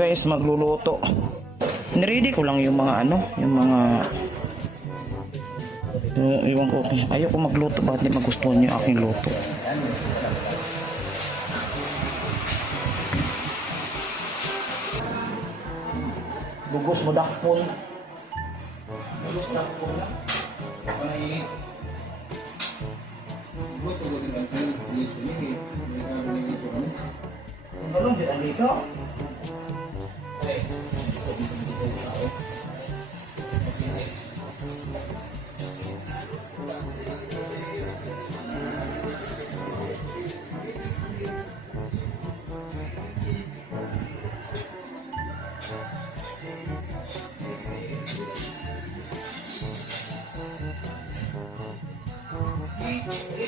Guys, magluluto. Niready ko lang yung mga iwan ko. Ayoko magluto, bakit di magustuhan niyo aking luto? Lugos mo dakpon. Lugos dakpon. Panay luto ko din ang liso ni may gagawin dito ano? Ang talong di ang liso? Okay.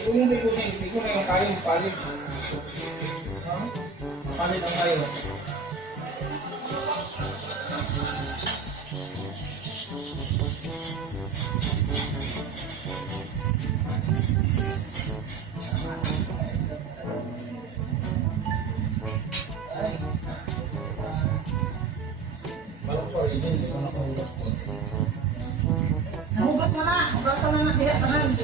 Umuwi ko din, hindi ko na yung kayo, palit. Palit ang kayo. Balak ko rin, hindi ko nakahulat ko. Nahugat mo na. Hugasan na na diha tanan.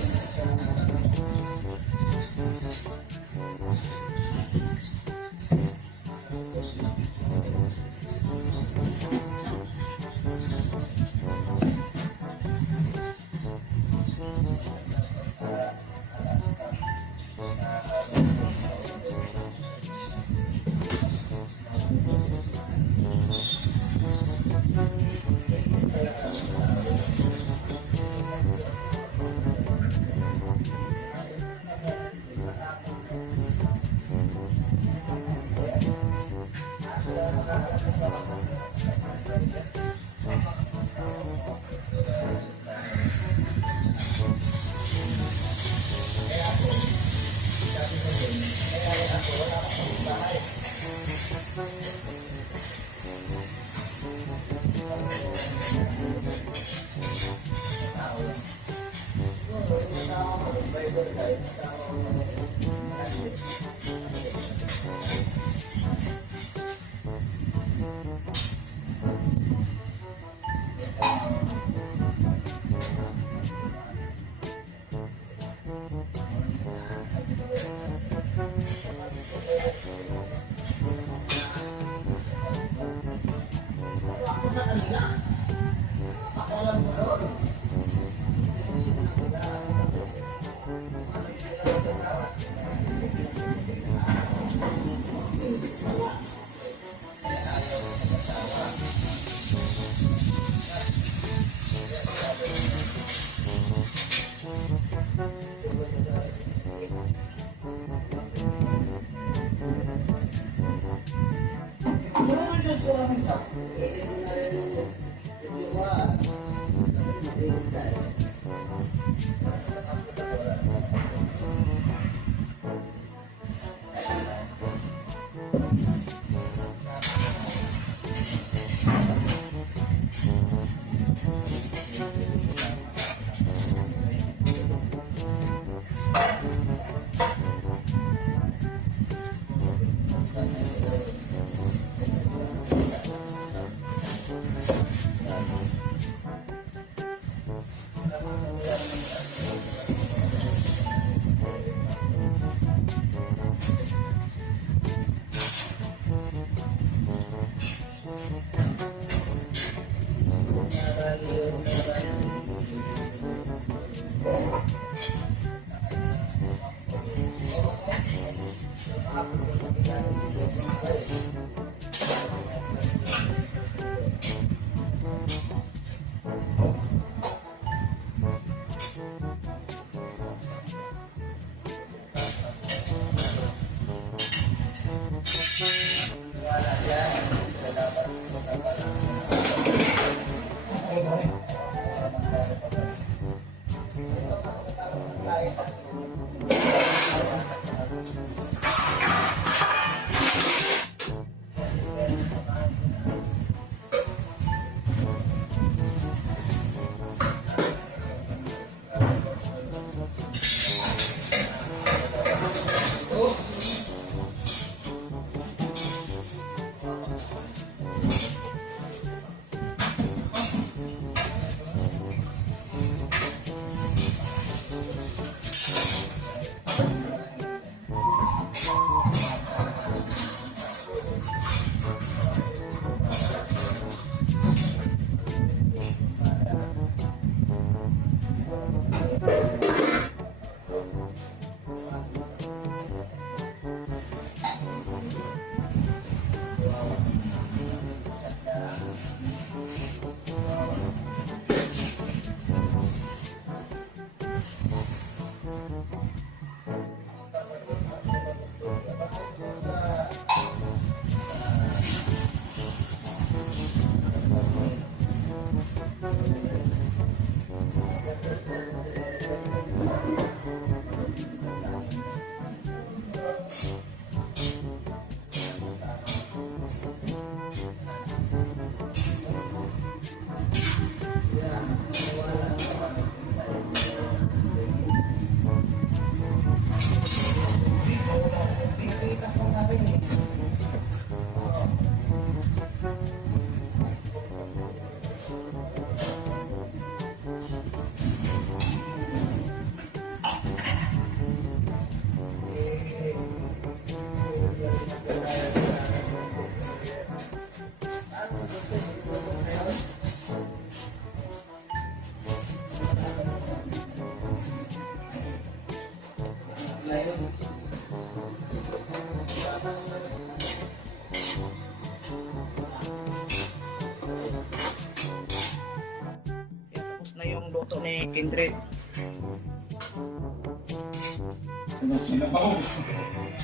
Tapos na yung luto ni Kindred.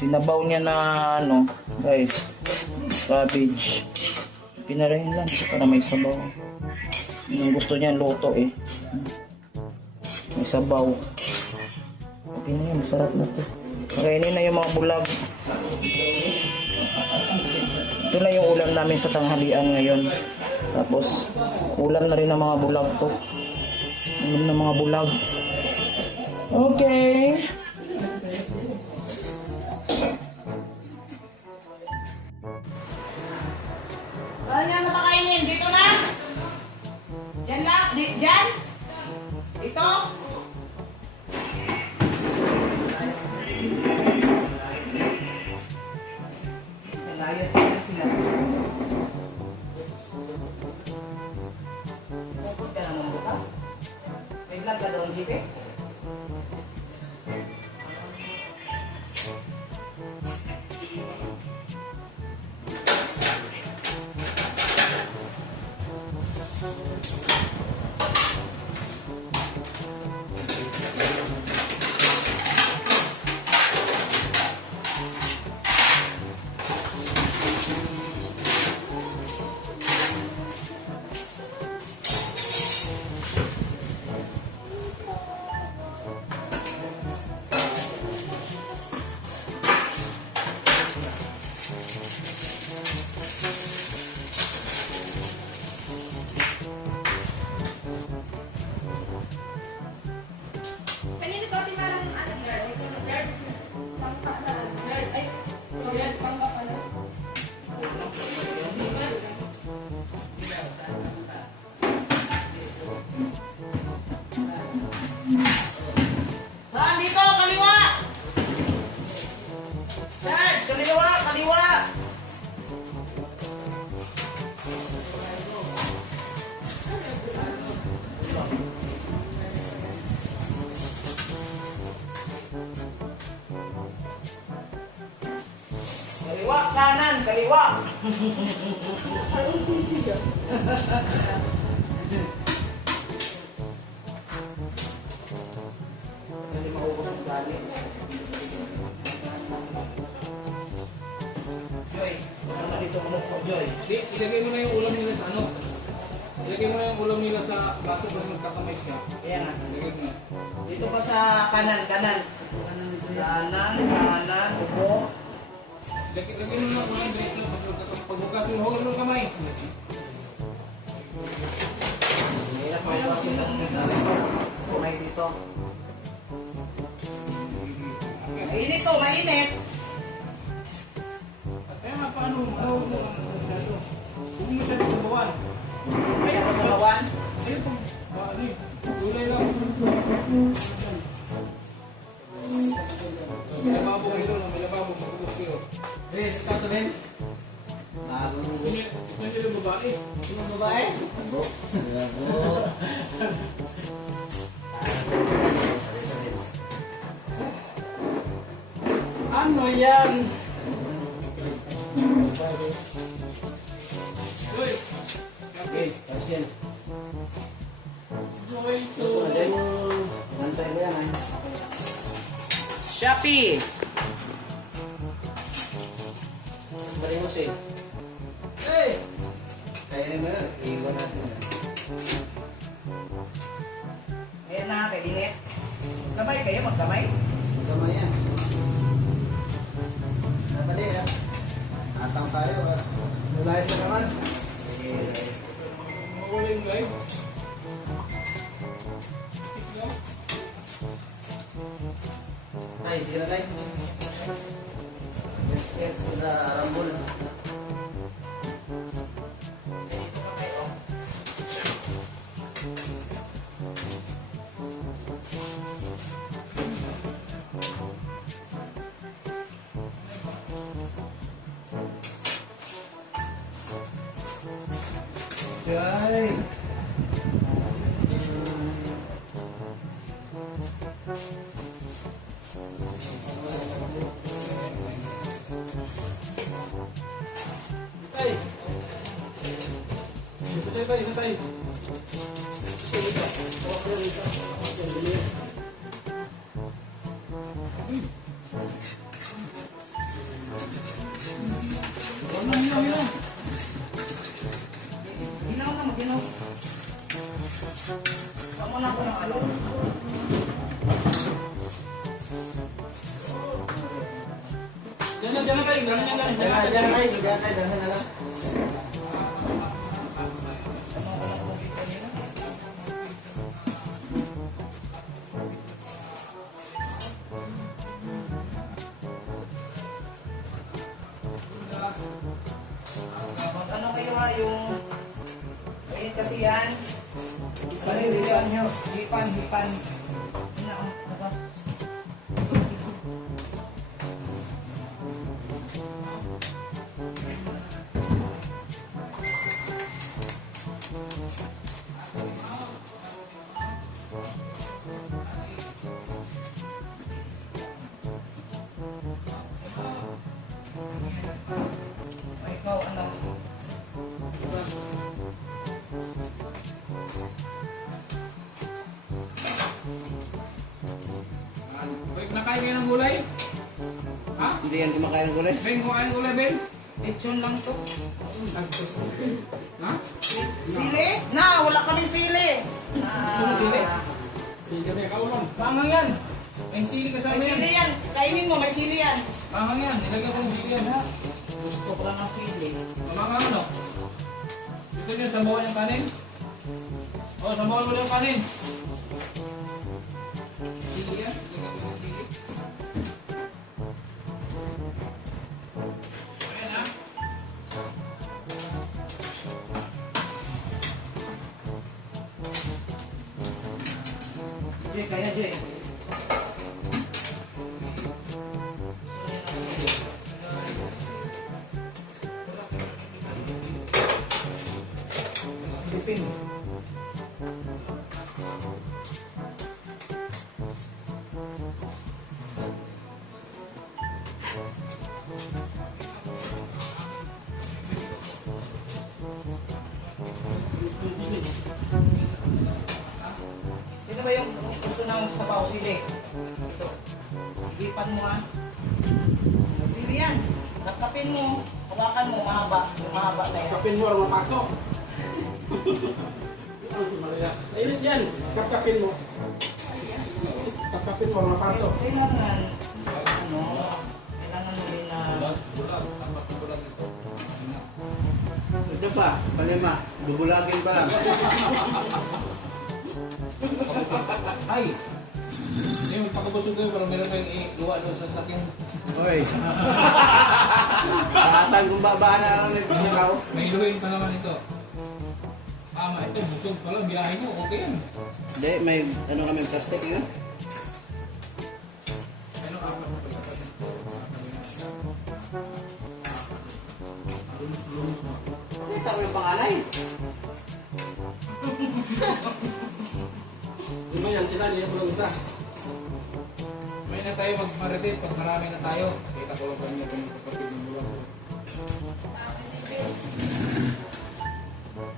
Sinabaw niya na ano, guys, cabbage. Pinarahin lang para may sabaw. Yung gusto niya luto eh. May sabaw. Okay na yan, masarap na to. Kainin na yung mga bulag. Ito na yung ulam namin sa tanghalian ngayon. Tapos, ulam na rin ng mga bulag to. Ulam ng mga bulag. Okay. Saan niya napakainin? Dito na? Diyan lang? Diyan? Dito? Nalayas na sila. Bukod ka naman bukas. May vlog ka doon, Jipe? Kanino ko tinarang ano yard? Yard? Pangka na yard. Ay, yard pangka pala. Saan dito? Kaliwa! Dad, kaliwa! Kaliwa! Kaliwa, kanan, kaliwa! Hindi maubos ang dali. Joy, ano dito mo po, Joy? Ilagay mo na yung ulam nila sa ano. Ilagay mo na yung ulam nila sa baso para magkakamay siya. Kaya nga. Ilagay mo na. Dito ka sa kanan, kanan. Kanan, upo. Lagay mo na ulam dito. Pagbukas yung huwag ng kamay. Hirap mabukasin ng kumay dito. Mainit to, mainit. Kaya nga paano? Huwag mo mo siya sa bawan. Kaya ko sa bawan. Ayun po. Ano yun? Gulay lang. May lababo kayo. May lababo. Magkubos kayo. Satu din. Ito yung babae. Yung babae? Ano yan? Uy! Okay, pasien. Uy! Ada mo. Nantay ko yan, ay. Shopee! Balik mo siya. Hey! Kaya mo yun. Iwan natin yan. Ayan na, kay Linet. Kamay kayo, magkamay. Magkamay yan. Nabali yan. Atang tayo. Mulay sa naman. gulay. Ay, sige na tayo. Yes, na rambol. Ay. Tay. Tay, tay, tay. Ginaw na, maginaw. Tama na ako ng ano. Diyan na kayo, diyan na kayo. Diyan na tayo, dalhin na lang. Ano kayo ha, yung... Ayun kasi yan. Hipan nyo. Hipan, hipan. Yun na, diba? O, ikaw, ano? Wait, nakain kayo ng gulay? Ha? Hindi yan kumakain ng gulay. Ben, kumain ng gulay, Ben? Lechon lang to. Ha? Sili? Na, wala kaming sili. Sino sili? Sige na, kaulang. Pangang yan. May sili kasama May yan. sili yan. Kainin mo, may sili yan. Pangang yan. Nilagyan ko ng sili yan, ha? Gusto ko lang ng sili. Mamangang ano? Ito nyo, sambawan yung kanin. O, sambawan mo na yung kanin. Sili yan. Nilagyan ko ng sili. Ayan, ha? Jay, kaya Jay. Piping. Sino ba yung gusto ng sabaw sili? Ito. Igipan mo ha. Sili yan. Nakapin mo. Hawakan mo, mahaba. Mahaba na yan. Kapin mo, mapasok. Ayun yan. Kapkapin mo. Kapkapin mo, mapasok. Kailangan, ano, kailangan mo rin na... Ito pa, palima. Bubulagin pa lang. Ay! Hindi mo pagkabusog kayo, pero meron kayong iluwa doon sa sakin. Hoy. Kahatan kung babaan na lang yung pinakaw. May iluhin pa naman ito. Tama, ito, busog pa lang, biyahe mo, okay yan. Hindi, may ano kami plastic yun. Ano, apat na pagkakasin. Hindi, tao yung panganay. Lima yan sila, niya ko lang isa. May na tayo mag-marites pag marami na tayo. Kita ko lang pa niya kung kapatid yung buwan.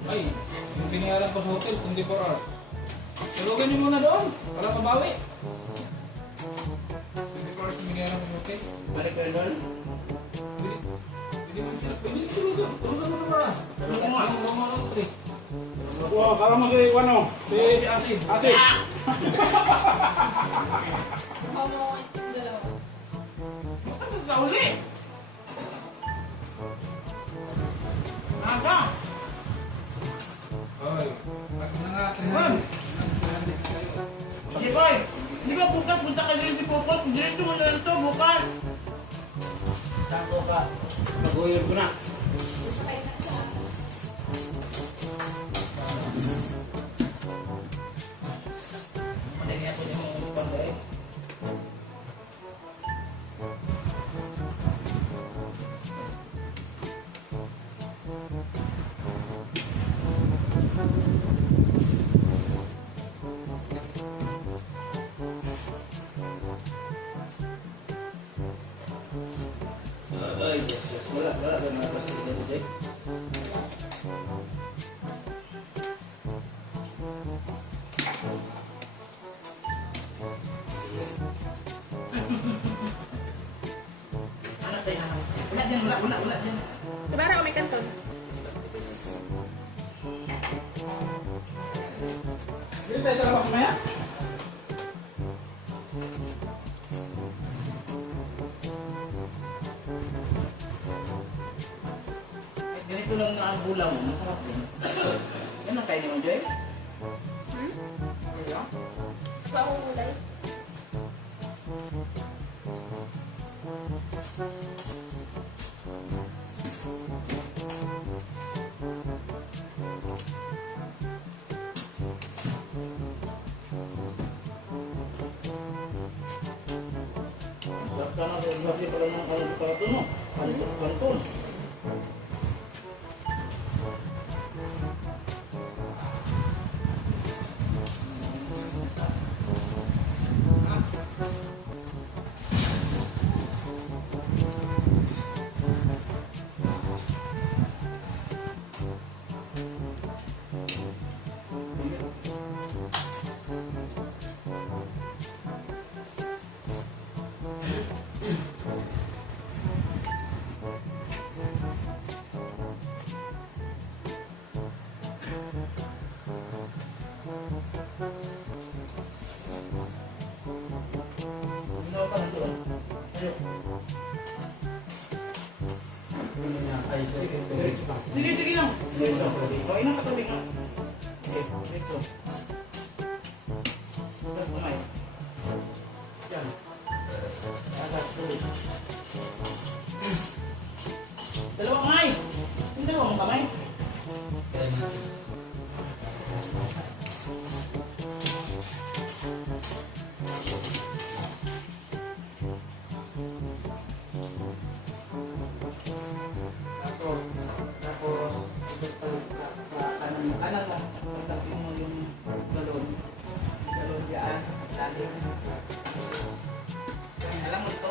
Ay, yung pinayaran ko sa hotel, 24 hours. Tulogin niyo muna doon, para mabawi. 24 hours yung pinayaran ko sa hotel. Balik ko yun doon. Hindi mo sila, pwede tulugan. Tulugan mo naman. Tulugan mo. Tulugan mo ako, pre. Wah, salam mo si Wano. Si Asin. Asik. Ikaw mo yung dalawa. Ano ka uli? Aga. Ay, pupunta ka din si Popot, diretso mo na ito, bukas. Sako ka. Maguyod ko na. Sabay na siya. Madali ako yung mga panday. Ay, yes, yes. Wala ka mga plastic dito, Jay. Anak tayo naman. Wala dyan, wala dyan. Sabara ako may kanton. Dito tayo sa labas mamaya. Ganito lang na ang gula mo, masarap din. Yan ang kain naman, Joy. Wala. Gusto akong gulay. Sarap ka na, kasi pala ng kanto, no? Kanton. Ginawa ka na doon. Ayun. Ay, sige. Sige lang. Diretso. O, inang katabi nga. Okay, diretso. Tapos kamay. Yan. Atas, tuloy. Dalawang kamay. Yung dalawang kamay. Kanan mo. Pagtapin mo yung galon. Galon dyan. Lalim. Alam mo ito?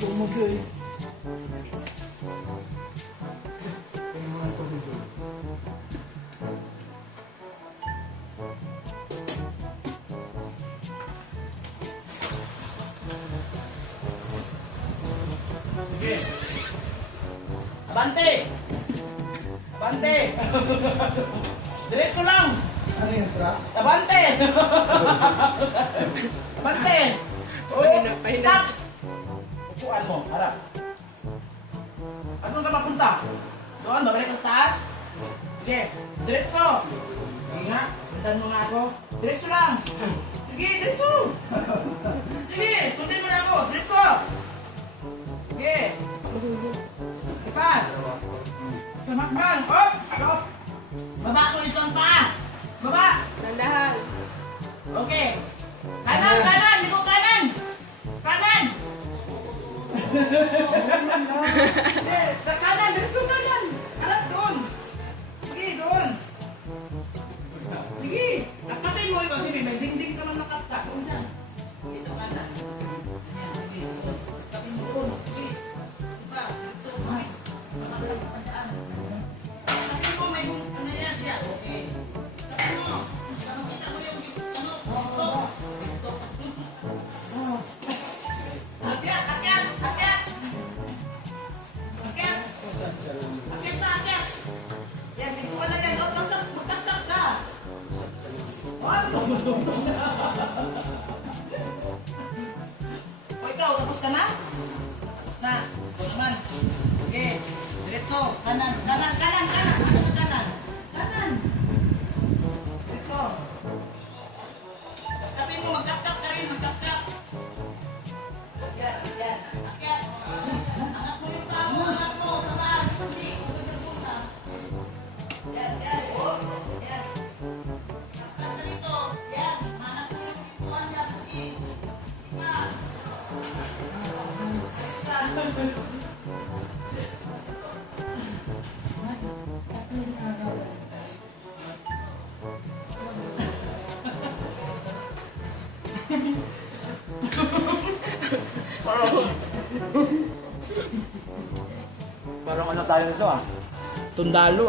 Tumugay. Sige. Abante! Abante! Diretso lang! Ano yung tra? Abante! Abante! Pahina, pahina. Stop! Upuan mo, harap. Saan ka mapunta? Doon, babalik ka sa taas? Sige, diretso! Sige nga, sundan mo nga ako. Diretso lang! Sige, diretso! Sige, sundin mo na ako, diretso! Sige! Ipan! Samakbang! Op! Stop! Baba ko isang pa! Baba! Nandahan. Okay. Kanan, kanan, liko kanan. Kanan. Sa kanan, diretso kanan. Harap doon. Sige, doon. Sige. Nakatin mo ito. Sige, may dingding ka man nakapta. Doon dyan. Dito kanan. Ayan, sige, doon. Nakatin mo doon. Sige. Diba? Diretso. Ay. Nakatin mo, may ano yan siya. Okay. Nakatin mo. Kita mo yung ano. Akyat, akyat, akyat. Akyat. Akyat na, akyat. Yan, dito ka na yan. O, magkakak ka. What? ikaw, tapos ka na? Na, ito naman. Sige, diretso. Kanan, kanan, kanan, kanan. Ano sa kanan? Kanan. Diretso. Kapin mo, magkapkap ka rin, magkapkap. Yan, yan. Akyat. Angat mo yung paa mo, angat mo. Sa taas, hindi. Magagabot na. Yan, yan. Oh, yan. Angat ka dito. Yan. Mangat mo yung pintuan yan. Sige. Ipa. Parang ano tayo nito Tundalo